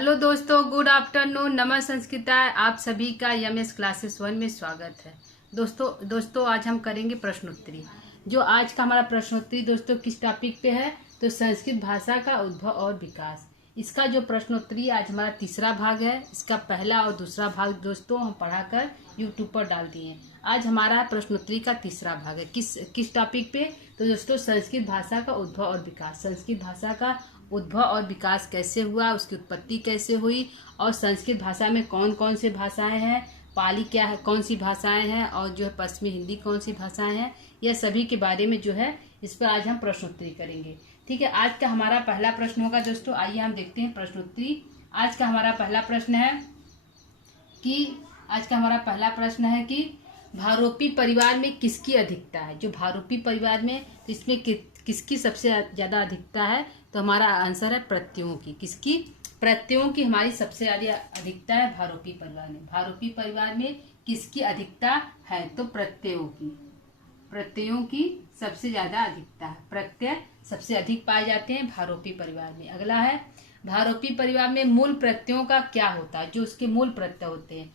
Hello दोस्तों, good afternoon, नमः संस्कृताय। आप सभी का यमएस क्लासेस 1 में स्वागत है। दोस्तों आज हम करेंगे प्रश्नोत्तरी। जो आज का हमारा प्रश्नोत्तरी दोस्तों किस टॉपिक पे है, तो संस्कृत भाषा का उद्भव और विकास। इसका जो प्रश्नोत्तरी आज हमारा तीसरा भाग है। इसका पहला और दूसरा भाग दोस्तों हम पढ़ाकर यूट्यूब पर डाल दिए। आज हमारा प्रश्नोत्तरी का तीसरा भाग है। किस टॉपिक पे, तो दोस्तों संस्कृत भाषा का उद्भव और विकास। संस्कृत भाषा का उद्भव और विकास कैसे हुआ, उसकी उत्पत्ति कैसे हुई, और संस्कृत भाषा में कौन कौन से भाषाएं हैं, पाली क्या है, कौन सी भाषाएं हैं, और जो है पश्चिमी हिंदी कौन सी भाषाएं हैं, यह सभी के बारे में जो है इस पर आज हम प्रश्नोत्तरी करेंगे। ठीक है, आज का हमारा पहला प्रश्न होगा दोस्तों। आइए हम देखते हैं प्रश्नोत्तरी। आज का हमारा पहला प्रश्न है कि भारोपी परिवार में किसकी अधिकता है। जो भारोपी परिवार में, तो इसमें किसकी सबसे ज्यादा अधिकता है, तो हमारा आंसर है प्रत्ययों की। किसकी? प्रत्ययों की हमारी सबसे ज्यादा अधिकता है भारोपी परिवार में। भारोपी परिवार में किसकी अधिकता है, तो प्रत्ययों की सबसे ज्यादा अधिकता है। प्रत्यय सबसे अधिक पाए जाते हैं भारोपी परिवार में। अगला है, भारोपी परिवार में मूल प्रत्ययों का क्या होता है। जो उसके मूल प्रत्यय होते हैं,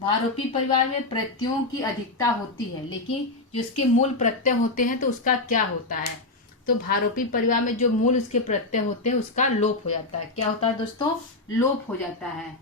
भारोपी परिवार में प्रत्ययों की अधिकता होती है, लेकिन जो उसके मूल प्रत्यय होते हैं तो उसका क्या होता है, तो भारोपी परिवार में जो मूल उसके प्रत्यय होते हैं उसका लोप हो जाता है। क्या होता है दोस्तों? लोप हो जाता है।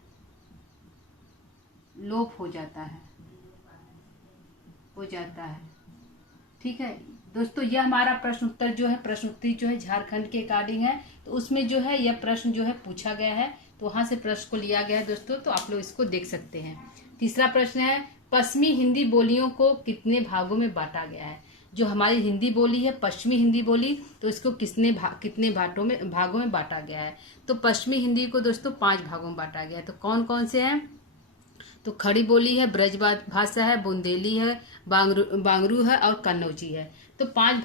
ठीक है दोस्तों, यह हमारा प्रश्न उत्तर जो है, प्रश्नोत्तरी जो है झारखंड के अकॉर्डिंग है। तो उसमें जो है यह प्रश्न जो है पूछा गया है, तो वहां से प्रश्न को लिया गया है दोस्तों। तो आप लोग इसको देख सकते हैं। तीसरा प्रश्न है, पश्चिमी हिंदी बोलियों को कितने भागों में बांटा गया है। जो हमारी हिंदी बोली है पश्चिमी हिंदी बोली, तो इसको कितने भागों में बांटा गया है। तो पश्चिमी हिंदी को दोस्तों 5 भागों में बांटा गया है। तो कौन कौन से हैं, तो खड़ी बोली है, ब्रज भाषा है, बुंदेली है, बांगरू है और कन्नौजी है। तो 5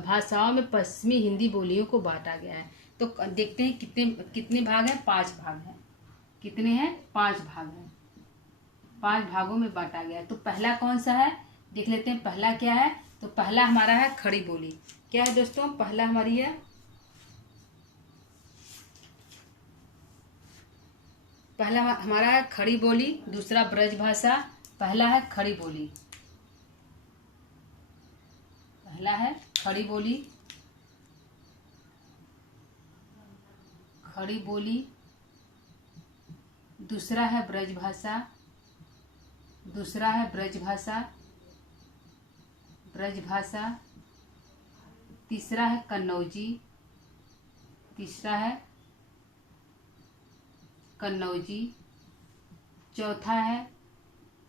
भाषाओं में पश्चिमी हिंदी बोलियों को बांटा गया है। तो देखते हैं कितने भाग हैं। 5 भाग हैं। कितने हैं? 5 भाग हैं। 5 भागों में बांटा गया है। तो पहला कौन सा है, देख लेते हैं। पहला क्या है, तो पहला हमारा है खड़ी बोली। क्या है दोस्तों? पहला हमारी है, पहला हमारा है खड़ी बोली। दूसरा ब्रज भाषा। पहला है खड़ी बोली, पहला है खड़ी बोली, खड़ी बोली। दूसरा है ब्रज भाषा, दूसरा है ब्रज भाषा, ब्रज भाषा। तीसरा है कन्नौजी, तीसरा है कन्नौजी। चौथा है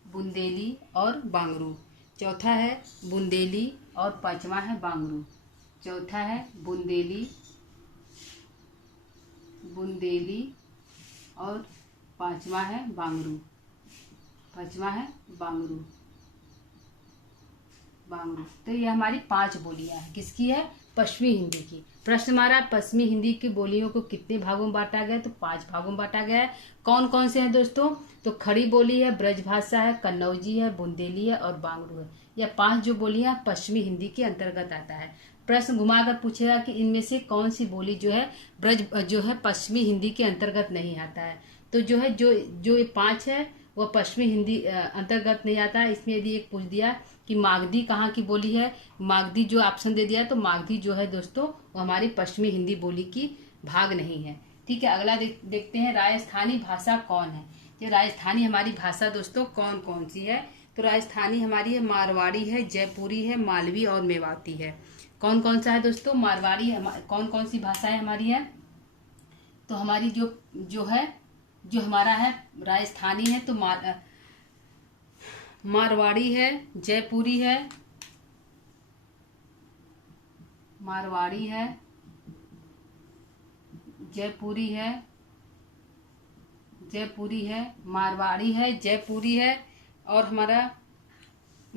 बुंदेली और बांगरू, चौथा है बुंदेली और 5वां है बांगरू। चौथा है बुंदेली और 5वां है बांगरू। 5वां है बांगरू। तो ये हमारी 5 बोलियां हैं। किसकी है? पश्चिमी हिंदी की। प्रश्न हमारा, पश्चिमी हिंदी की बोलियों को कितने भागों में बांटा गया, तो 5 भागों में बांटा गया है। कौन कौन से हैं दोस्तों, तो खड़ी बोली है, ब्रज भाषा है, कन्नौजी है, बुंदेली है और बांगरू है। यह 5 जो बोलियां पश्चिमी हिंदी के अंतर्गत आता है। प्रश्न घुमाकर पूछेगा कि इनमें से कौन सी बोली जो है पश्चिमी हिंदी के अंतर्गत नहीं आता है। तो जो है जो ये 5 है वह पश्चिमी हिंदी अंतर्गत नहीं आता है। इसमें यदि एक पूछ दिया कि मागधी कहाँ की बोली है, मागधी जो ऑप्शन दे दिया, तो मागधी जो है दोस्तों वो हमारी पश्चिमी हिंदी बोली की भाग नहीं है। ठीक है, अगला देखते हैं, राजस्थानी भाषा कौन है। ये राजस्थानी हमारी भाषा दोस्तों कौन कौन सी है, तो राजस्थानी हमारी है मारवाड़ी है, जयपुरी है, मालवी और मेवाती है। कौन कौन सा है दोस्तों? मारवाड़ी है। कौन कौन सी भाषाएं हमारी है, तो हमारी जो हमारा है राजस्थानी है, तो मारवाड़ी है, जयपुरी है, मारवाड़ी है, जयपुरी है, मारवाड़ी है, जयपुरी है और हमारा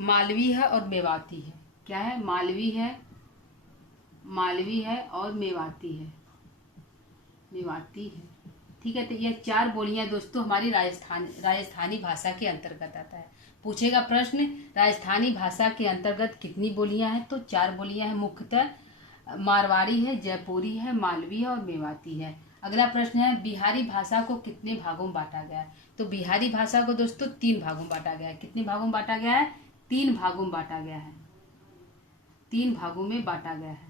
मालवी है और मेवाती है। क्या है? मालवी है और मेवाती है। ठीक है, तो ये 4 बोलियां दोस्तों हमारी राजस्थानी भाषा के अंतर्गत आता है। पूछेगा प्रश्न, राजस्थानी भाषा के अंतर्गत कितनी बोलियां हैं, तो 4 बोलियां हैं मुख्यतः। मारवाड़ी है, जयपुरी है, मालवी है और मेवाती है। अगला प्रश्न है बिहारी भाषा को कितने भागों में बांटा गया है? तो बिहारी भाषा को दोस्तों 3 भागों में बांटा गया है। कितने भागों में बांटा गया है? 3 भागों में बांटा गया है। 3 भागों में बांटा गया है।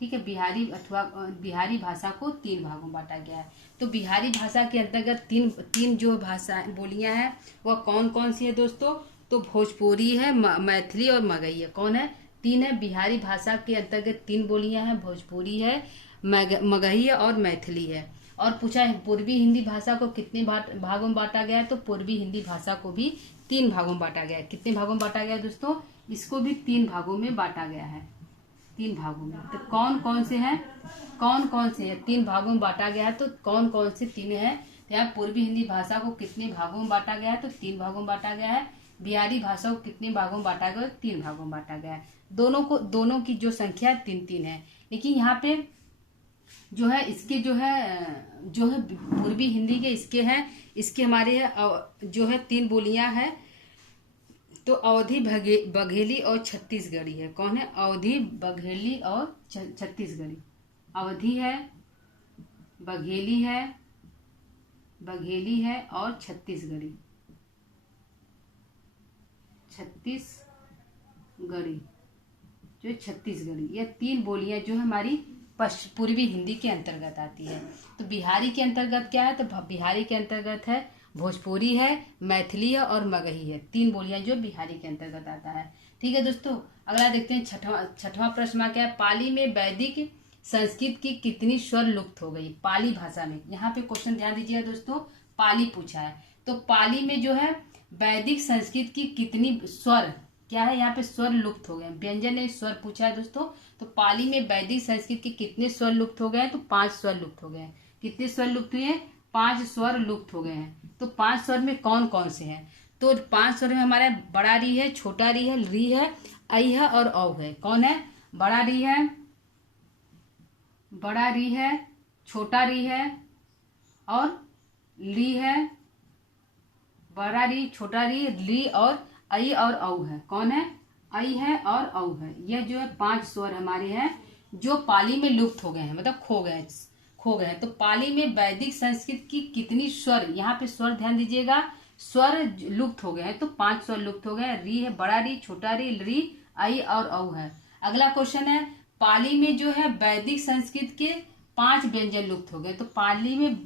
ठीक है, बिहारी भाषा को 3 भागों में बांटा गया है। तो बिहारी भाषा के अंतर्गत तीन जो भाषा बोलियां हैं वह कौन कौन सी है दोस्तों? तो भोजपुरी है, मैथिली और मगही है। कौन है? 3 है। बिहारी भाषा के अंतर्गत 3 बोलियां हैं, भोजपुरी है, मगही है और मैथिली है। और पूछा है पूर्वी हिंदी भाषा को कितने भागों में बांटा गया है? तो पूर्वी हिंदी भाषा को भी 3 भागों में बांटा गया है। कितने भागों में बांटा गया है दोस्तों? इसको भी 3 भागों में बांटा गया है। 3 भागों में। तो कौन कौन से हैं? 3 भागों में बांटा गया है। तो कौन कौन से 3 है? तो यहाँ पूर्वी हिंदी भाषा को कितने भागों में बांटा गया है? तो 3 भागों में बांटा गया है। बिहारी भाषा को कितने भागों में बांटा गया है? 3 भागों में बांटा गया है। दोनों की जो संख्या 3-3 है। लेकिन यहाँ पे जो है इसके जो है पूर्वी हिंदी के इसके हमारे जो है 3 बोलियां हैं। तो अवधी, बघेली और छत्तीसगढ़ी है। कौन है? अवधी, बघेली और छत्तीसगढ़ी। अवधी है, बघेली है और छत्तीसगढ़ी। छत्तीसगढ़ी ये 3 बोलियां जो है हमारी पूर्वी हिंदी के अंतर्गत आती है। तो बिहारी के अंतर्गत क्या है? तो बिहारी के अंतर्गत है भोजपुरी है, मैथिली है और मगही है। 3 बोलियां जो बिहारी के अंतर्गत आता है। ठीक है दोस्तों, अगला देखते हैं छठवां प्रश्न क्या है? पाली में वैदिक संस्कृत की कितनी स्वर लुप्त हो गई? पाली भाषा में। यहाँ पे क्वेश्चन ध्यान दीजिएगा दोस्तों, पाली पूछा है। तो पाली में जो है वैदिक संस्कृत की कितनी स्वर क्या है? यहाँ पे स्वर लुप्त हो गए। व्यंजन ने स्वर पूछा है दोस्तों। तो पाली में वैदिक संस्कृत के कितने स्वर लुप्त हो गए? तो 5 स्वर लुप्त हो गए। कितने स्वर लुप्त हुए हैं? 5 स्वर लुप्त हो गए हैं। तो 5 स्वर में कौन कौन से हैं? तो 5 स्वर में हमारा बड़ा री है, छोटा री है, री है, आई है और औ है। कौन है? बड़ा री है, छोटा री है और ली है। बड़ा री, छोटा री, ली और आई और औ है। कौन है? आई है और औ है। यह जो है 5 स्वर हमारे हैं जो पाली में लुप्त हो गए हैं, मतलब खो गए हैं। तो पाली में वैदिक संस्कृत की कितनी स्वर, यहाँ पे स्वर ध्यान दीजिएगा, स्वर लुप्त हो गए हैं। तो 5 स्वर लुप्त हो गए। री है, बड़ा री, छोटा री, आई और औ है। अगला क्वेश्चन है पाली में जो है वैदिक संस्कृत के 5 व्यंजन लुप्त हो गए। तो पाली में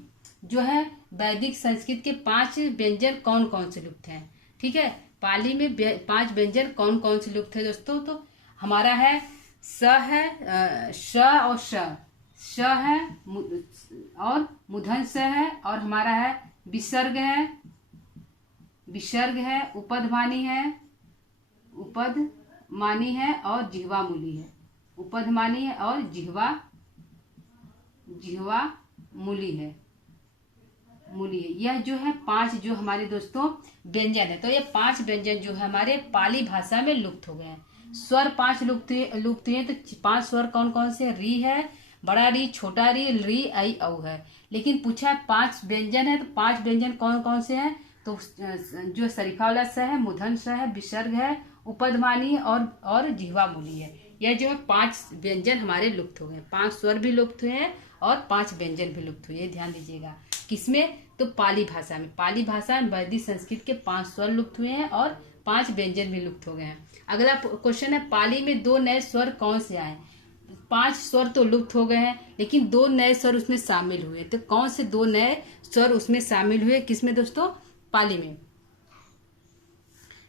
जो है वैदिक संस्कृत के 5 व्यंजन कौन कौन से लुप्त हैं? ठीक है, पाली में 5 व्यंजन कौन कौन से लुप्त है दोस्तों? तो हमारा है स है, श और श है और मूर्धन्य स है और हमारा है विसर्ग है, उपधमानी है और जिह्वा मूली है। उपधमानी है और जिह्वा मूली है। यह जो है 5 जो हमारे दोस्तों व्यंजन है। तो ये 5 व्यंजन जो है हमारे पाली भाषा में लुप्त हो गए हैं। स्वर 5 लुप्त हुए। तो 5 स्वर कौन कौन से? री है, बड़ा री, छोटा री, आई, औ है। लेकिन पूछा 5 व्यंजन है। तो 5 व्यंजन कौन कौन से हैं? तो जो शरीफा वाला स है, मूर्धन्य स है, विसर्ग है, उपधमानी और जिह्वा मूली है। यह जो है 5 व्यंजन हमारे लुप्त हो गए। 5 स्वर भी लुप्त हुए हैं और 5 व्यंजन भी लुप्त हुए। ध्यान दीजिएगा किसमें? तो पाली भाषा में। पाली भाषा में वैदिक संस्कृत के 5 स्वर लुप्त हुए हैं और 5 व्यंजन भी लुप्त हो गए हैं। अगला क्वेश्चन है पाली में 2 नए स्वर कौन से आए? 5 स्वर तो लुप्त हो गए हैं लेकिन 2 नए स्वर उसमें शामिल हुए। तो कौन से 2 नए स्वर उसमें शामिल हुए? किसमें दोस्तों? पाली में।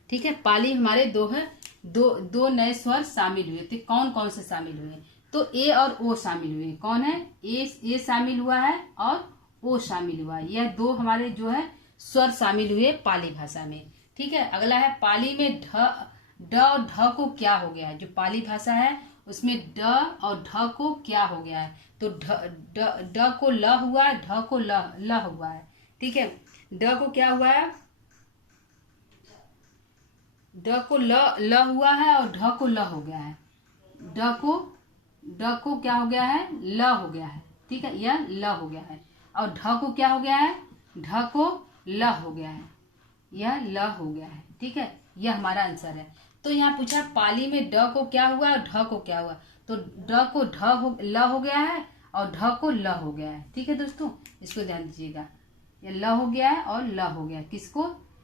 ठीक है, पाली हमारे 2 नए स्वर शामिल हुए। तो कौन कौन से शामिल हुए? तो ए और ओ शामिल हुए। कौन है? ए शामिल हुआ है और ओ शामिल हुआ है। यह 2 हमारे जो है स्वर शामिल हुए पाली भाषा में। ठीक है, अगला है पाली में ड और ढ को क्या हो गया है? जो पाली भाषा है उसमें ड और ढ को क्या हो गया है? तो ड को ल हुआ है, ढ को ल हुआ है। ठीक है, ड को क्या हुआ है? ड को ल हुआ है और ढ को ल हो गया है। ड को क्या हो गया है? ल हो गया है। ठीक है, यह ल हो गया है। और ढ को क्या हो गया है? ढ को ल हो गया है। यह ल हो गया है। ठीक है, यह हमारा आंसर है। तो यहाँ पूछा पाली में ड को क्या हुआ और ढ को क्या हुआ? तो ड को ल हो गया है और ढ को ल हो गया है। ठीक है दोस्तों, इसको ध्यान दीजिएगा, ये ल हो गया है और ल हो गया है, किसको,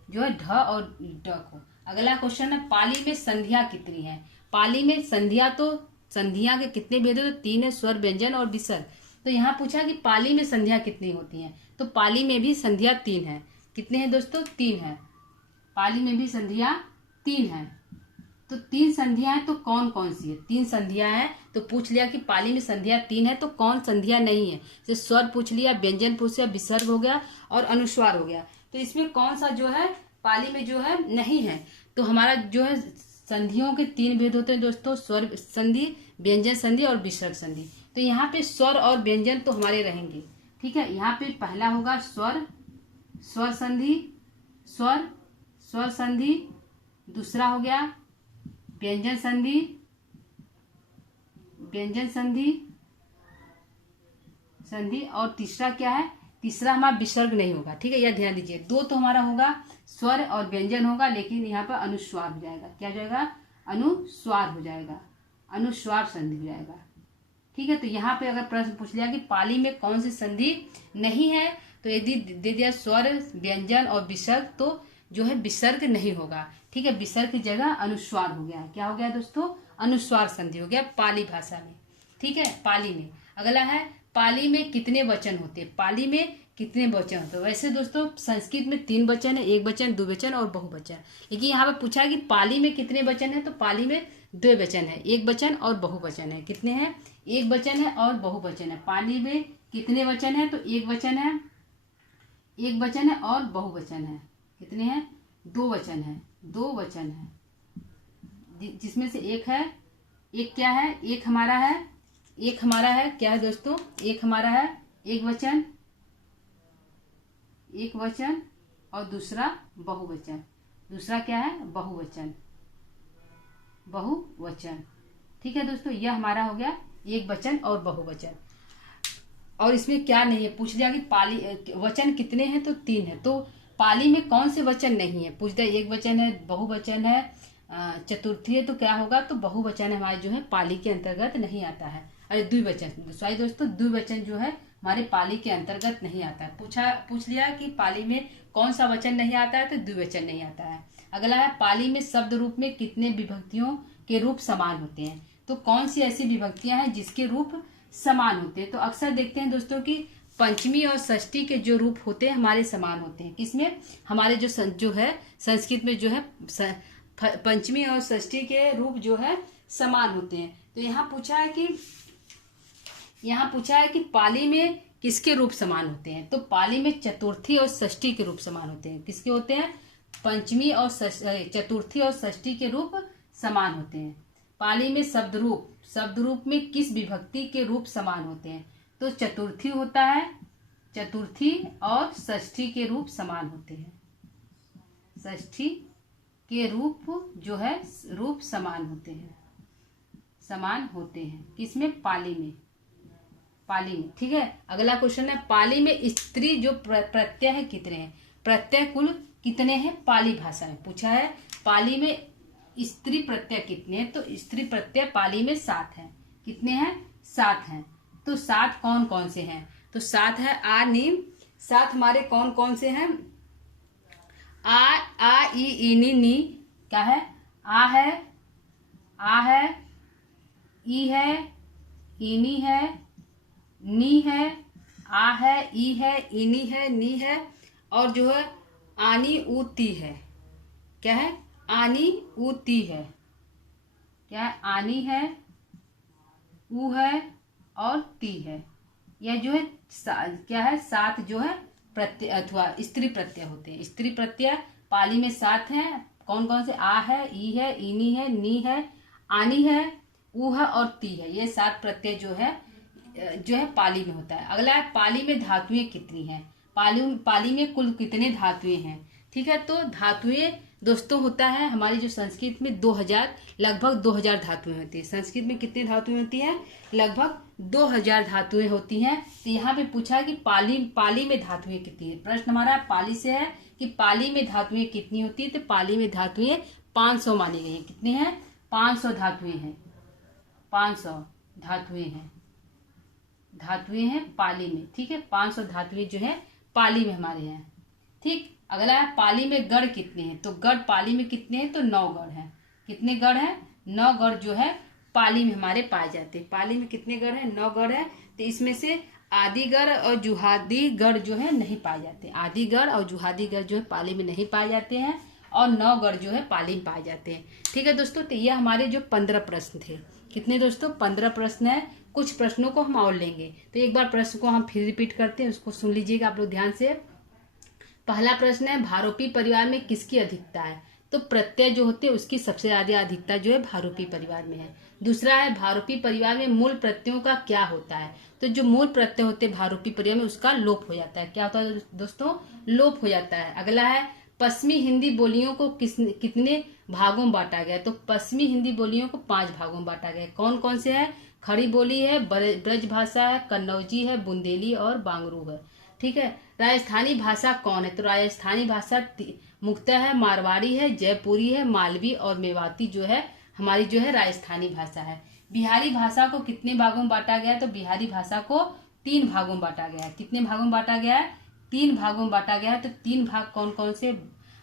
जो है ढ और ड को। अगला क्वेश्चन है पाली में संधियां कितनी है। पाली में संधियां, तो संधियां के कितने भेद है, तो 3 है, स्वर, व्यंजन और विसर्ग। तो यहाँ पूछा कि पाली में संधियां कितनी होती हैं, तो पाली में भी संधियां 3 है। कितने हैं दोस्तों, 3 है। पाली में भी संधियां 3 है। तो 3 संधियां हैं, तो कौन कौन सी है, 3 संधियां हैं, तो पूछ लिया कि पाली में संधियां 3 है, तो कौन संधियां नहीं है। जैसे स्वर पूछ लिया, व्यंजन पूछ लिया, विसर्ग हो गया और अनुस्वार हो गया। तो इसमें कौन सा जो है पाली में जो है नहीं है, तो हमारा जो है संधियों के 3 भेद होते हैं दोस्तों, स्वर संधि, व्यंजन संधि और विसर्ग संधि। तो यहाँ पे स्वर और व्यंजन तो हमारे रहेंगे। ठीक है, यहाँ पे पहला होगा स्वर, स्वर संधि, स्वर, स्वर संधि। दूसरा हो गया व्यंजन संधि, व्यंजन संधि, संधि। और तीसरा क्या है, तीसरा हमारा विसर्ग नहीं होगा। ठीक है, यह ध्यान दीजिए, 2 तो हमारा होगा स्वर और व्यंजन होगा, लेकिन यहाँ पर अनुस्वार हो जाएगा। क्या हो जाएगा, अनुस्वार हो जाएगा, अनुस्वार संधि हो जाएगा। ठीक है, तो यहाँ पे अगर प्रश्न पूछ लिया कि पाली में कौन सी संधि नहीं है, तो यदि दे दिया स्वर, व्यंजन और विसर्ग, तो जो है विसर्ग नहीं होगा। ठीक है, विसर्ग की जगह अनुस्वार हो गया है। क्या हो गया दोस्तों, अनुस्वार संधि हो गया पाली भाषा में। ठीक है, पाली में। अगला है पाली में कितने वचन होते हैं, पाली में कितने वचन होते हैं। वैसे दोस्तों संस्कृत में 3 वचन है, एक वचन, द्विवचन और बहुवचन। लेकिन यहाँ पे पूछा है कि पाली में कितने वचन है, तो पाली में 2 वचन है, एक वचन और बहुवचन है। कितने हैं, एक वचन है और बहुवचन है। पाली में कितने वचन है, तो एक वचन है, एक वचन है और बहुवचन है। कितने हैं, 2 वचन है, 2 वचन है, जिसमें से एक है, एक क्या है, एक हमारा है, एक हमारा है क्या है दोस्तों, एक हमारा है एक वचन, एक वचन, और दूसरा बहुवचन। दूसरा क्या है, बहुवचन, बहुवचन। ठीक है दोस्तों, यह हमारा हो गया एक वचन और बहुवचन। और इसमें क्या नहीं है, पूछ लिया कि पाली वचन कितने हैं, तो 3 है। तो पाली में कौन से वचन नहीं है, पूछ दिया एक वचन है, बहुवचन है, चतुर्थी है, तो क्या होगा, तो बहुवचन हमारे जो है पाली के अंतर्गत नहीं आता है। अरे द्विवचन, सॉरी दोस्तों, द्विवचन जो है हमारे पाली के अंतर्गत नहीं आता है। पूछ लिया कि पाली में कौन सा वचन नहीं आता है, तो द्विवचन नहीं आता है। अगला है पाली में शब्द रूप में कितने विभक्तियों के रूप समान होते हैं। तो कौन सी ऐसी विभक्तियां हैं जिसके रूप समान होते हैं। तो अक्सर देखते हैं दोस्तों कि पंचमी और षष्ठी के जो रूप होते हैं हमारे समान होते हैं। किसमें, हमारे जो है संस्कृत में जो है पंचमी और षष्ठी के रूप जो है समान होते हैं। तो यहाँ पूछा है कि पाली में किसके रूप समान होते हैं। तो पाली में चतुर्थी और षष्ठी के रूप समान होते हैं। किसके होते हैं, पंचमी और चतुर्थी और षष्ठी के रूप समान होते हैं। पाली में शब्द रूप में किस विभक्ति के रूप समान होते हैं। तो चतुर्थी होता है, चतुर्थी और षष्ठी के रूप समान होते हैं। षष्ठी के रूप जो है रूप समान होते हैं, समान होते हैं। किसमें, पाली में, पाली में। ठीक है, अगला क्वेश्चन है पाली में स्त्री जो प्रत्यय है कितने हैं। प्रत्यय कुल कितने हैं पाली भाषा में, पूछा है पाली में स्त्री प्रत्यय कितने हैं। तो स्त्री प्रत्यय पाली में 7 हैं। कितने हैं, 7 हैं। तो 7 कौन कौन से हैं, तो 7 है आ नी। 7 हमारे कौन कौन से हैं, आ ई नी नी, क्या है, आ है, ई है, ईनी है, नी है, आ है, ई है, ईनी है, नी है, और जो है आनी ऊ ती है। क्या है, आनी ऊ ती है। क्या है, आनी है, ऊ है और ती है। यह जो है क्या है, 7 जो है प्रत्यय अथवा स्त्री प्रत्यय होते हैं। स्त्री प्रत्यय पाली में 7 हैं। कौन कौन से, आ है, ई है, ईनी है, नी है, आनी है, ऊ है और ती है। ये 7 प्रत्यय जो है पाली में होता है। अगला है पाली में धातुएं कितनी हैं। पाली में कुल कितने धातुएं हैं। ठीक है, तो धातुएं दोस्तों होता है हमारी जो संस्कृत में 2000, लगभग 2000 धातुएं होती है। संस्कृत में कितनी धातुएं होती हैं, लगभग 2000 धातुएं होती हैं। तो यहाँ पे पूछा है कि पाली में धातुएं कितनी है। प्रश्न हमारा पाली से है कि पाली में धातुएं कितनी होती है। तो पाली में धातुएं 500 मानी गई है। कितने हैं, 500 धातुएं हैं, 500 धातुएं हैं। धातुएं हैं पाली में। ठीक है, 500 धातुएं जो है पाली में हमारे हैं। ठीक, अगला है पाली में गढ़ कितने हैं, तो गढ़ पाली में कितने हैं, तो 9 गढ़ हैं। कितने गढ़ हैं, 9 गढ़ जो है पाली में हमारे पाए जाते हैं। पाली में कितने गढ़ हैं, 9 गढ़ है। तो इसमें से आदिगढ़ और जुहादीगढ़ जो है नहीं पाए जाते। आदिगढ़ और जुहादीगढ़ जो है पाली में नहीं पाए जाते हैं, और 9 गढ़ जो है पाली में पाए जाते हैं। ठीक है दोस्तों, तो ये हमारे जो 15 प्रश्न थे। कितने दोस्तों, 15 प्रश्न है। कुछ प्रश्नों को हम और लेंगे, तो एक बार प्रश्न को हम फिर रिपीट करते हैं, उसको सुन लीजिएगा आप लोग ध्यान से। पहला प्रश्न है, भारोपी परिवार में किसकी अधिकता है, तो प्रत्यय जो होते हैं उसकी सबसे ज्यादा अधिकता जो है भारोपी परिवार में है। दूसरा है, भारोपी परिवार में मूल प्रत्ययों का क्या होता है, तो जो मूल प्रत्यय होते हैं भारोपी परिवार में उसका लोप हो जाता है। क्या होता है दोस्तों, लोप हो जाता है। अगला है, पश्चिमी हिंदी बोलियों को कितने भागों में बांटा गया, तो पश्चिमी हिंदी बोलियों को 5 भागों में बांटा गया। कौन कौन से है, खड़ी बोली है, ब्रज भाषा है, कन्नौजी है, बुंदेली और बांगरू है। ठीक है, राजस्थानी भाषा कौन है, तो राजस्थानी भाषा मुख्यतः है मारवाड़ी है, जयपुरी है, मालवी और मेवाती जो है हमारी जो है राजस्थानी भाषा है। बिहारी भाषा को कितने भागों में बांटा गया है, तो बिहारी भाषा को 3 भागों में बांटा गया है। कितने भागों में बांटा गया है, 3 भागों में बांटा गया है। तो 3 भाग कौन कौन से,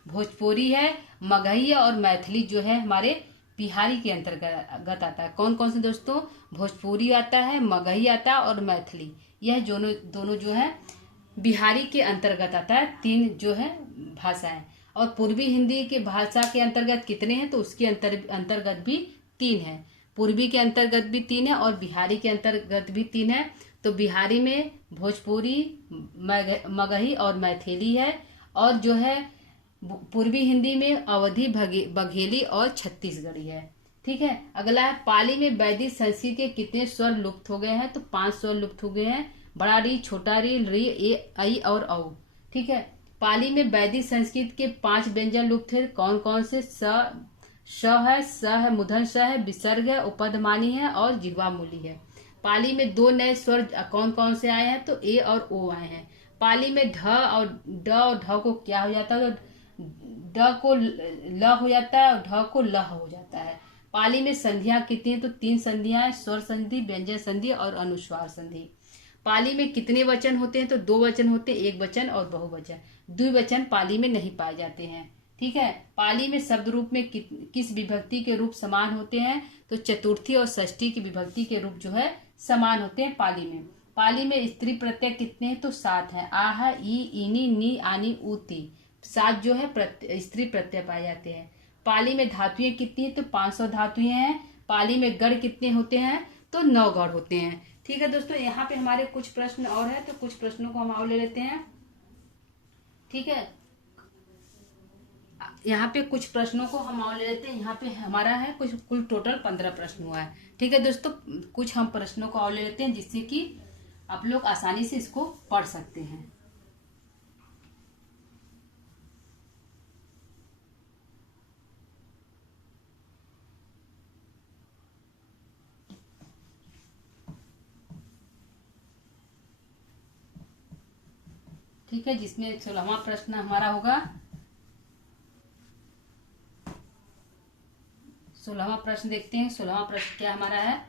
भोजपुरी है, मगही है और मैथिली जो है हमारे बिहारी के अंतर्गत आता है। कौन कौन से दोस्तों, भोजपुरी आता है, मगही आता है और मैथिली, यह दोनों जो है बिहारी के अंतर्गत आता है। 3 जो है भाषा है। और पूर्वी हिंदी के भाषा के अंतर्गत कितने हैं, तो उसके अंतर्गत भी 3 है। पूर्वी के अंतर्गत भी 3 है और बिहारी के अंतर्गत भी 3 है। तो बिहारी में भोजपुरी, मगही और मैथिली है, और जो है पूर्वी हिंदी में अवधी, बघेली और छत्तीसगढ़ी है। ठीक है, अगला है, पाली में वैदिक संस्कृत के कितने स्वर लुप्त हो गए हैं, तो 5 स्वर लुप्त हो गए हैं। बड़ा री, छोटा री, री, ए, आई और औ। ठीक है, पाली में वैदिक संस्कृत के 5 व्यंजन लुप्त थे। कौन कौन से, श है, स है, मूर्धन्य श है, विसर्ग है, उपधमानी है और जिह्वामूली है। पाली में 2 नए स्वर कौन कौन से आए हैं, तो ए और ओ आए हैं। पाली में ढ और ढ को क्या हो जाता है, तो ड को ल हो जाता है और ढ को ल हो जाता है। पाली में संधियां कितनी है, तो 3 संधियां हैं, स्वर संधि, व्यंजन संधि और अनुस्वार संधि। पाली में कितने वचन होते हैं, तो 2 वचन होते हैं, एक वचन और बहुवचन। द्विवचन पाली में नहीं पाए जाते हैं। ठीक है, पाली में शब्द रूप में किस विभक्ति के रूप समान होते हैं, तो चतुर्थी और षष्ठी की विभक्ति के रूप जो है समान होते हैं पाली में। पाली में स्त्री प्रत्यय कितने हैं, तो 7 है। आहा, ई, इनी, नी, आनी, ऊती, 7 जो है स्त्री प्रत्यय पाए जाते हैं। पाली में धातुएं कितनी है, तो 500 धातुएं हैं। पाली में गढ़ कितने होते हैं, तो 9 गढ़ होते हैं। ठीक है दोस्तों, यहाँ पे हमारे कुछ प्रश्न और है, तो कुछ प्रश्नों को हम और ले लेते हैं। ठीक है, यहाँ पे कुछ प्रश्नों को हम और ले लेते हैं। यहाँ पे हमारा है कुल टोटल 15 प्रश्न हुआ है। ठीक है दोस्तों, कुछ हम प्रश्नों को और ले लेते हैं जिससे कि आप लोग आसानी से इसको पढ़ सकते हैं। ठीक है, जिसमें 16वां प्रश्न हमारा होगा। 16वां प्रश्न देखते हैं। 16वां प्रश्न क्या हमारा है,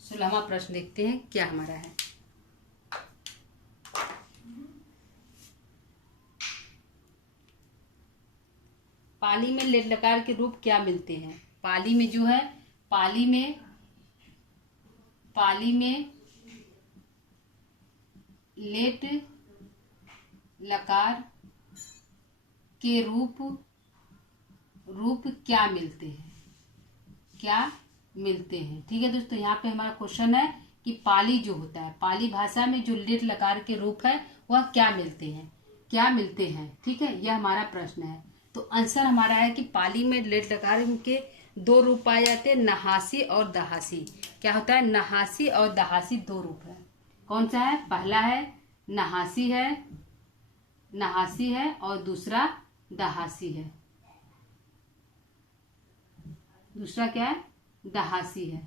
16वां प्रश्न देखते हैं क्या हमारा है। पाली में लेट लकार के रूप क्या मिलते हैं, पाली में जो है पाली में लेट लकार के रूप क्या मिलते हैं। ठीक है दोस्तों, यहाँ पे हमारा क्वेश्चन है कि पाली जो होता है, पाली भाषा में जो लेट लकार के रूप है वह क्या मिलते हैं। ठीक है, यह हमारा प्रश्न है। तो आंसर हमारा है कि पाली में लेट लकार के 2 रूप पाए जाते हैं, नहासी और दहासी। क्या होता है, नहासी और दहासी 2 रूप है। कौन सा है, पहला है नहासी है और दूसरा दहासी है। दूसरा क्या है, दहासी है।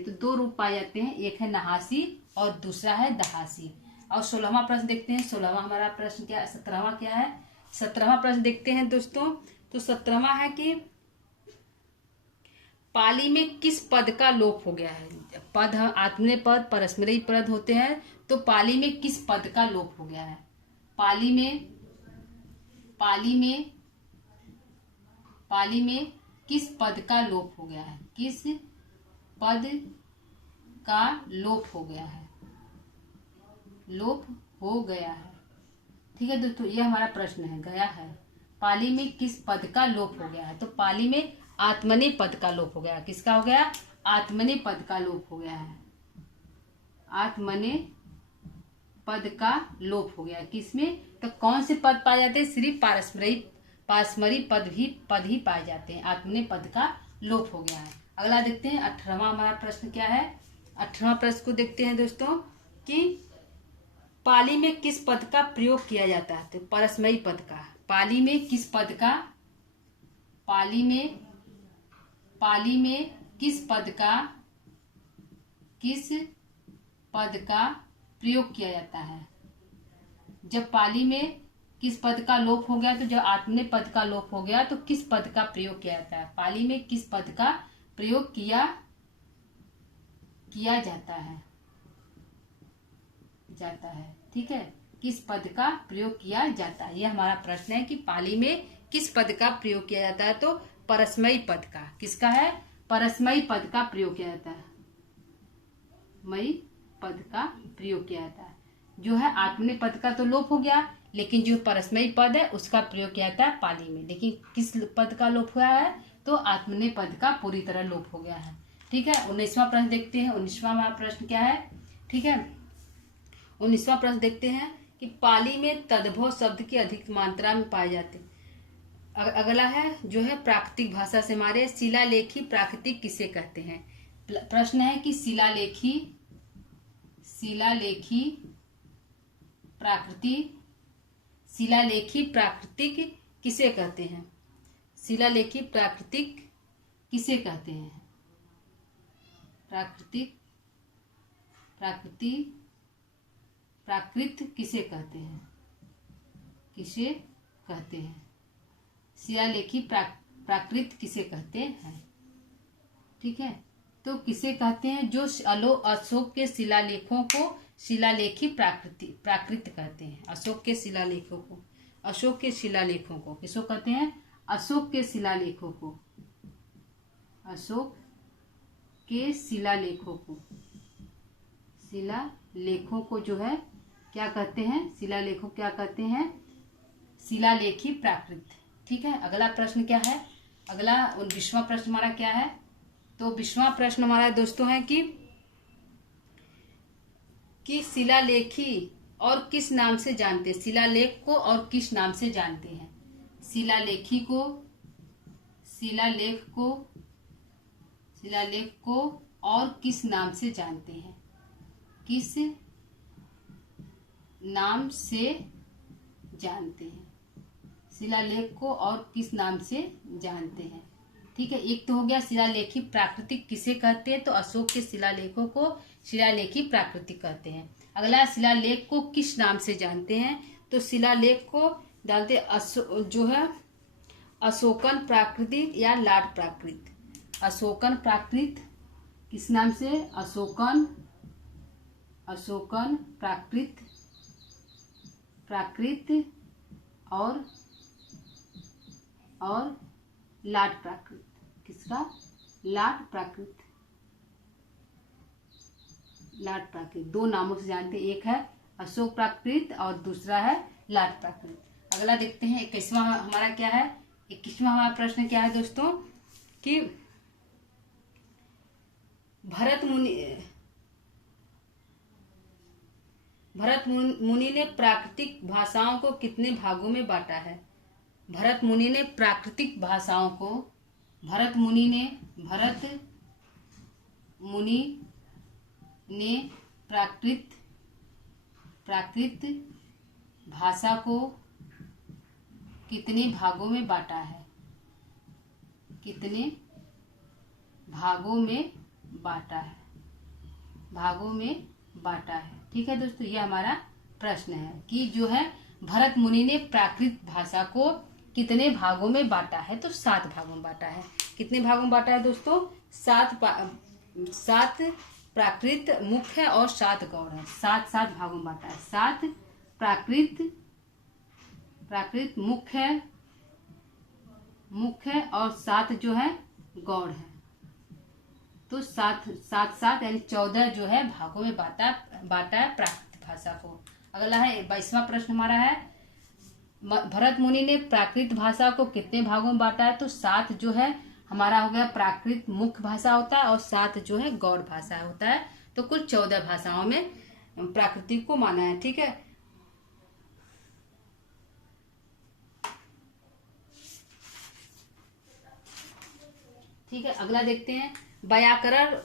तो 2 रूप पाए जाते हैं, एक है नहासी और दूसरा है दहासी। और 16वां प्रश्न देखते हैं। 16वां हमारा प्रश्न क्या है, 17वां क्या है, 17वां प्रश्न देखते हैं दोस्तों। तो 17वां है कि पाली में किस पद का लोप हो गया है। पद आत्मनेय पद परस्मैपद पद होते हैं। तो पाली में किस पद का लोप हो गया है? पाली में किस पद का लोप हो गया है? किस पद का लोप हो गया है? लोप हो गया है। ठीक है दोस्तों, ये हमारा प्रश्न है, गया है। पाली में किस पद का लोप हो गया है? तो पाली में आत्मनेय पद का लोप हो गया। किसका हो गया? आत्मनेय पद का लोप हो गया है। आत्मनेय पद का लोप हो गया। किसमें? तो कौन से पद पाए जाते हैं? सिर्फ पारस्मरिक पद ही पाए जाते हैं। आत्मनेय पद का लोप हो गया है। अगला देखते हैं 18वां हमारा प्रश्न क्या है। 18वां प्रश्न को देखते हैं दोस्तों कि पाली में किस पद का प्रयोग किया जाता है? तो परस्मैपद पद का। पाली में किस पद का प्रयोग किया जाता है? जब पाली में किस पद का लोप हो गया, तो जब आत्मनेय पद का लोप हो गया तो किस पद का प्रयोग किया जाता है? पाली में किस पद का प्रयोग किया जाता है। ठीक है, किस पद का प्रयोग किया जाता है, यह हमारा प्रश्न है कि पाली में किस पद का प्रयोग किया जाता है? तो परस्मैपद पद का। किसका है? परस्मैपद पद का प्रयोग किया जाता है। मई पद का प्रयोग किया जाता है। जो है आत्मनेय पद का तो लोप हो गया, लेकिन जो परस्मैपद पद है उसका प्रयोग किया जाता है पाली में। लेकिन किस पद का लोप हुआ है? तो आत्मनेय पद का पूरी तरह लोप हो गया है। ठीक है, 19वां प्रश्न देखते हैं। 19वां हमारा प्रश्न क्या है? ठीक है, 19वां प्रश्न देखते हैं कि पाली में तद्भव शब्द की अधिक मात्रा में पाए जाते हैं। अगला है जो है प्राकृतिक भाषा से हमारे शिलालेखी प्राकृतिक किसे कहते हैं? प्रश्न है कि शिलालेखी प्राकृतिक किसे कहते हैं? शिलालेखी प्राकृतिक किसे कहते हैं? प्राकृत किसे कहते हैं? शिलालेखी प्राकृत किसे कहते हैं? ठीक है, तो किसे कहते हैं? जो अशोक के शिलालेखों को शिलालेखी प्राकृत कहते हैं। अशोक के शिलालेखों को किसको कहते हैं? अशोक के शिलालेखों को जो है क्या कहते हैं? शिलालेखों क्या कहते हैं? शिलालेखी प्राकृत। ठीक है, अगला प्रश्न क्या है? अगला 20वां प्रश्न हमारा क्या है? तो 20वां प्रश्न हमारा दोस्तों है कि शिलालेखी और किस नाम से जानते हैं? शिलालेख को और किस नाम से जानते हैं? शिलालेख को और किस नाम से जानते हैं? किस नाम से जानते हैं? शिलालेख को और किस नाम से जानते हैं? ठीक है, एक तो हो गया शिलालेखी प्राकृतिक किसे कहते हैं? तो अशोक के शिलालेखों को शिलालेखी प्राकृतिक कहते हैं। अगला शिलालेख को किस नाम से जानते हैं? तो शिलालेख को डालते जो है अशोकन प्राकृतिक या लाट प्राकृत। अशोकन प्राकृत किस नाम से? अशोकन प्राकृत और लाट प्राकृत। किसका? लाट प्राकृत। दो नामों से जानते हैं, एक है अशोक प्राकृत और दूसरा है लाट प्राकृत। अगला देखते हैं 21वां हमारा क्या है। 21वां हमारा प्रश्न क्या है दोस्तों कि भरत मुनि ने प्राकृतिक भाषाओं को कितने भागों में बांटा है? भरत मुनि ने प्राकृतिक भाषाओं को भरत मुनि ने प्राकृत भाषा को कितने भागों में बांटा है? कितने भागों में बांटा है? ठीक है दोस्तों, ये हमारा प्रश्न है कि जो है भरत मुनि ने प्राकृत भाषा को कितने भागों में बांटा है? तो 7 भागों में बांटा है। कितने भागों में बांटा है दोस्तों? 7 प्राकृत मुख्य और 7 गौड़ है। 7 भागों में बांटा है। 7 प्राकृत मुख्य और 7 जो है गौड़ है। तो 7 यानी 14 जो है भागों में बांटा है प्राकृत भाषा को। अगला है 22वां प्रश्न हमारा है, भरत मुनि ने प्राकृत भाषा को कितने भागों में बांटा है? तो 7 जो है हमारा हो गया प्राकृत मुख्य भाषा होता है और 7 जो है गौड़ भाषा होता है। तो कुल 14 भाषाओं में प्राकृतिक को माना है। ठीक है, ठीक है। अगला देखते हैं, व्याकरण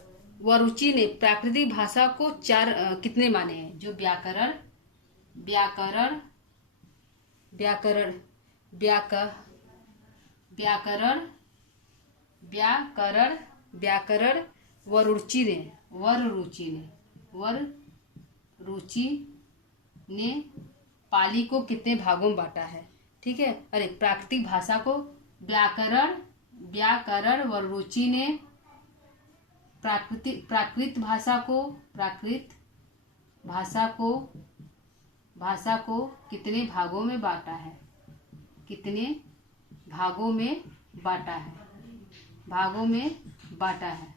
व रुचि ने प्राकृतिक भाषा को 4 कितने माने हैं? जो व्याकरण व रुचि ने पाली को कितने भागों में बांटा है? ठीक है, अरे प्राकृतिक भाषा को व्याकरण व रुचि ने प्राकृत भाषा को कितने भागों में बांटा है? कितने भागों में बांटा है?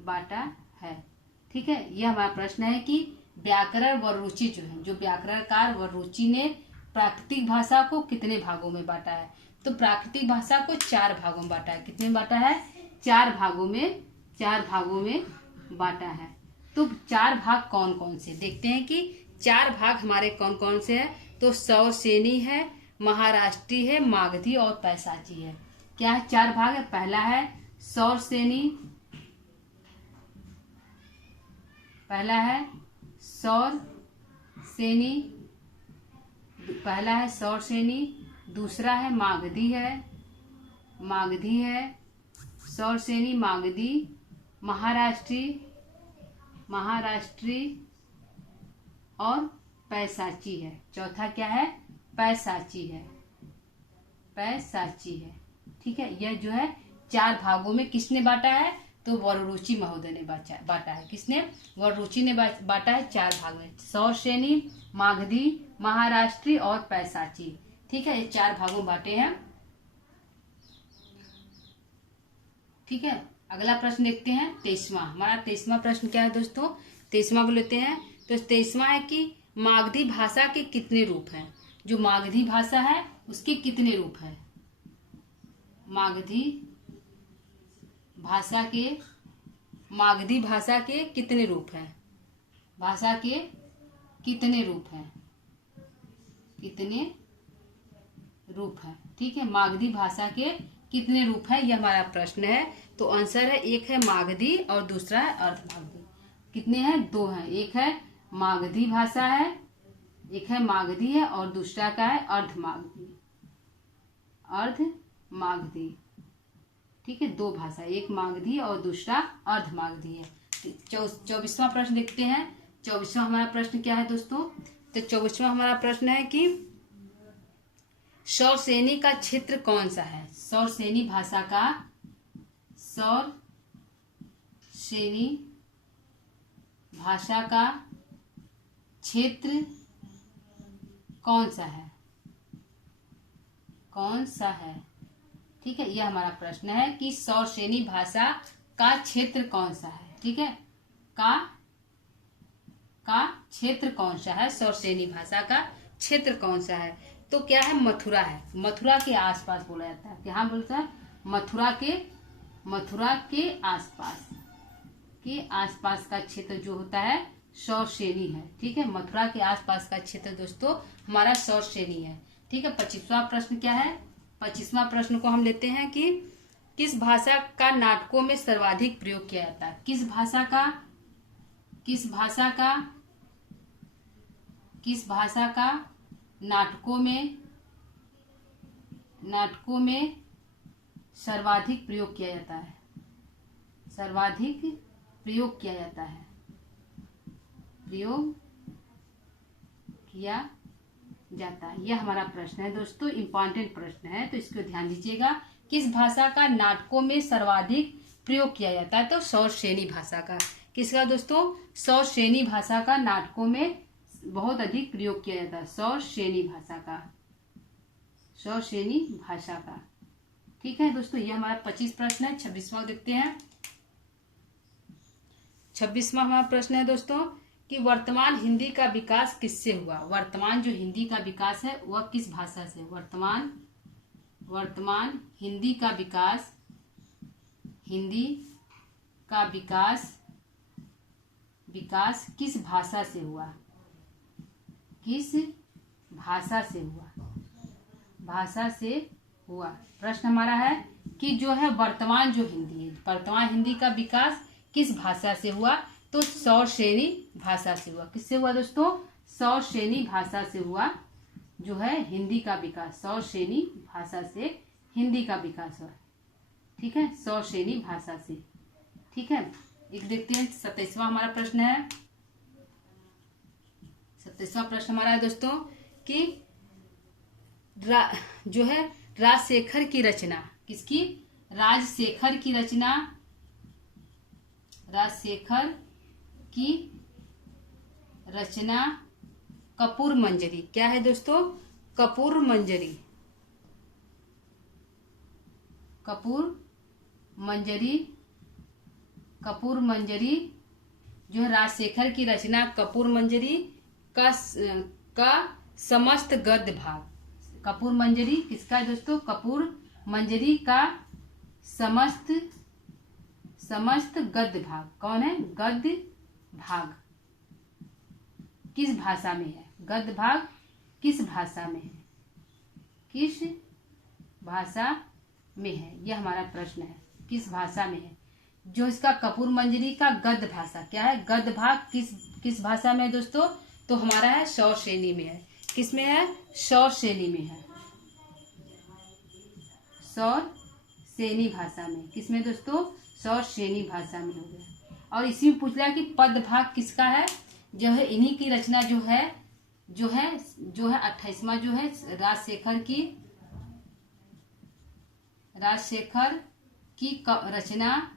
बांटा है। ठीक है, यह हमारा प्रश्न है कि व्याकरण व रुचि जो है, जो व्याकरणकार व रुचि ने प्राकृतिक भाषा को कितने भागों में बांटा है? तो प्राकृतिक भाषा को 4 भागों में बांटा है। कितने में बांटा है? 4 भागों में बांटा है। तो 4 भाग कौन कौन से देखते हैं कि 4 भाग हमारे कौन कौन से हैं? तो सौरसेनी है, महाराष्ट्री है, मागधी और पैसाची है। क्या है? 4 भाग है। पहला है सौरसेनी, दूसरा है मागधी है, सौरसेनी, मागधी, महाराष्ट्री और पैसाची है। चौथा क्या है? पैसाची है। ठीक है, यह जो है 4 भागों में किसने बांटा है? तो वररुचि महोदय ने बांटा है। किसने? वररुचि ने बांटा है 4 भाग में, सौरसेनी, मागधी, महाराष्ट्री और पैसाची। ठीक है, ये 4 भागों में बांटे हैं। ठीक है, अगला प्रश्न देखते हैं 23वां। हमारा 23वां प्रश्न क्या है दोस्तों? 23वां को लेते हैं। तो 23वां है कि मागधी भाषा के कितने रूप हैं? जो मागधी भाषा है उसके कितने रूप हैं? मागधी भाषा के कितने रूप हैं? भाषा के कितने रूप हैं? ठीक है, मागधी भाषा के कितने रूप हैं, यह हमारा प्रश्न है। तो आंसर है, एक है मागधी और दूसरा है अर्धमागधी। कितने हैं? 2 हैं। एक है मागधी भाषा है, एक है मागधी है और दूसरा का है अर्धमागधी। ठीक है, 2 भाषा, एक मागधी और दूसरा अर्धमागधी है। 24वां प्रश्न देखते हैं। 24वां हमारा प्रश्न क्या है दोस्तों? तो 24वां हमारा प्रश्न है कि सौरसेनी का क्षेत्र कौन सा है? सौरसेनी भाषा का क्षेत्र कौन सा है? ठीक है, यह हमारा प्रश्न है कि सौरसेनी भाषा का क्षेत्र कौन सा है? ठीक है, का क्षेत्र कौन सा है? सौरसेनी भाषा का क्षेत्र कौन सा है? तो क्या है? मथुरा है। मथुरा के आसपास बोला जाता है। क्या बोलता है? मथुरा के आसपास का क्षेत्र जो होता है सौरसेनी है। ठीक है, मथुरा के आसपास का क्षेत्र दोस्तों हमारा सौरसेनी है। ठीक है, 25वां प्रश्न क्या है? 25वां प्रश्न को हम लेते हैं कि किस भाषा का नाटकों में सर्वाधिक प्रयोग किया जाता है? किस भाषा का नाटकों में सर्वाधिक प्रयोग किया जाता है? प्रयोग किया जाता है। यह हमारा प्रश्न है दोस्तों, इम्पोर्टेंट प्रश्न है, तो इसको ध्यान दीजिएगा। किस भाषा का नाटकों में सर्वाधिक प्रयोग किया जाता है? तो सौरसेनी भाषा का। किसका दोस्तों? सौरसेनी भाषा का नाटकों में बहुत अधिक प्रयोग किया जाता है, सौरसेनी भाषा का, सौरसेनी भाषा का। ठीक है दोस्तों, ये हमारा 25 प्रश्न है। 26वां देखते हैं। 26वां हमारा प्रश्न है दोस्तों कि वर्तमान हिंदी का विकास किससे हुआ? वर्तमान जो हिंदी का विकास है वह किस भाषा से? वर्तमान हिंदी का विकास, हिंदी का विकास किस भाषा से हुआ? किस भाषा से हुआ? भाषा से हुआ। प्रश्न हमारा है कि जो है वर्तमान जो हिंदी है, वर्तमान हिंदी का विकास किस भाषा से हुआ? तो सौरसेनी भाषा से हुआ। किससे हुआ दोस्तों? सौरसेनी भाषा से हुआ जो है हिंदी का विकास, सौरसेनी भाषा से हिंदी का विकास हुआ। ठीक है, सौरसेनी भाषा से। ठीक है, एक देखते हैं 27वां हमारा प्रश्न है। 27वां प्रश्न हमारा है दोस्तों कि जो है राजशेखर की रचना, किसकी? राजशेखर की रचना, राजशेखर की रचना कपूर मंजरी। क्या है दोस्तों? कपूर मंजरी, कपूर मंजरी, कपूर मंजरी जो है राजशेखर की रचना कपूर मंजरी का समस्त गद्य भाग। कपूर मंजरी किसका है दोस्तों? कपूर मंजरी का समस्त गद्य भाग। कौन है? गद्य भाग किस भाषा में है? गद्य भाग किस भाषा में है? किस भाषा में है? यह हमारा प्रश्न है, किस भाषा में है? जो इसका कपूर मंजरी का गद्य भाषा क्या है? गद्य भाग किस भाषा में है दोस्तों? तो हमारा है सौरसेनी में है। किस में है? सौरसेनी में है, सौरसेनी भाषा में। किसमें दोस्तों? सौरसेनी भाषा में हो गया। और इसी में पूछ रहा है कि पद भाग किसका है? जो है इन्हीं की रचना जो है 28वां जो है राजशेखर की रचना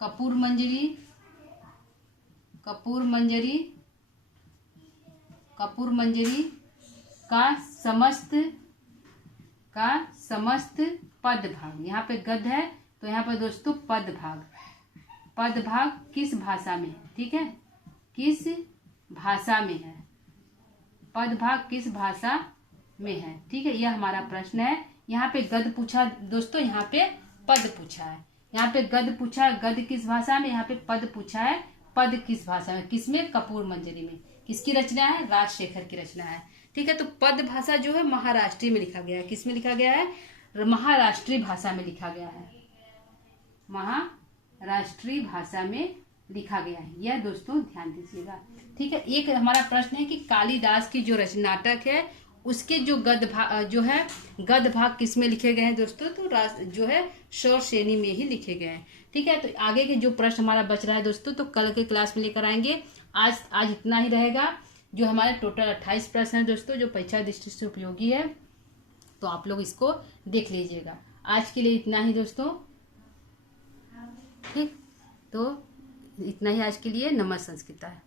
कपूर मंजरी का समस्त पद भाग। यहाँ पे गद्य है तो यहाँ पे दोस्तों पद भाग किस भाषा में है? ठीक है, किस भाषा में है? पद भाग किस भाषा में है? ठीक है, यह हमारा प्रश्न है। यहाँ पे गद्य पूछा दोस्तों, यहाँ पे पद पूछा है। यहाँ पे गद्य पूछा है, गद्य किस भाषा में, यहाँ पे पद पूछा है, पद किस भाषा में? किसमें? कपूर मंजरी में। किसकी रचना है? राजशेखर की रचना है। ठीक है, तो पद भाषा जो है महाराष्ट्री में लिखा गया है। किसमें लिखा गया है? महाराष्ट्री भाषा में लिखा गया है, महाराष्ट्री भाषा में लिखा गया है। यह दोस्तों ध्यान दीजिएगा। ठीक है, एक हमारा प्रश्न है कि कालिदास की जो नाटक है उसके जो गद्य भाग किस में लिखे गए हैं दोस्तों? तो जो है सौरसेनी में ही लिखे गए हैं। ठीक है, तो आगे के जो प्रश्न हमारा बच रहा है दोस्तों तो कल के क्लास में लेकर आएंगे। आज इतना ही रहेगा। जो हमारे टोटल 28 प्रश्न है दोस्तों जो परीक्षा दृष्टि से उपयोगी है, तो आप लोग इसको देख लीजिएगा। आज के लिए इतना ही दोस्तों। ठीक, तो इतना ही आज के लिए। नमः संस्कृता है।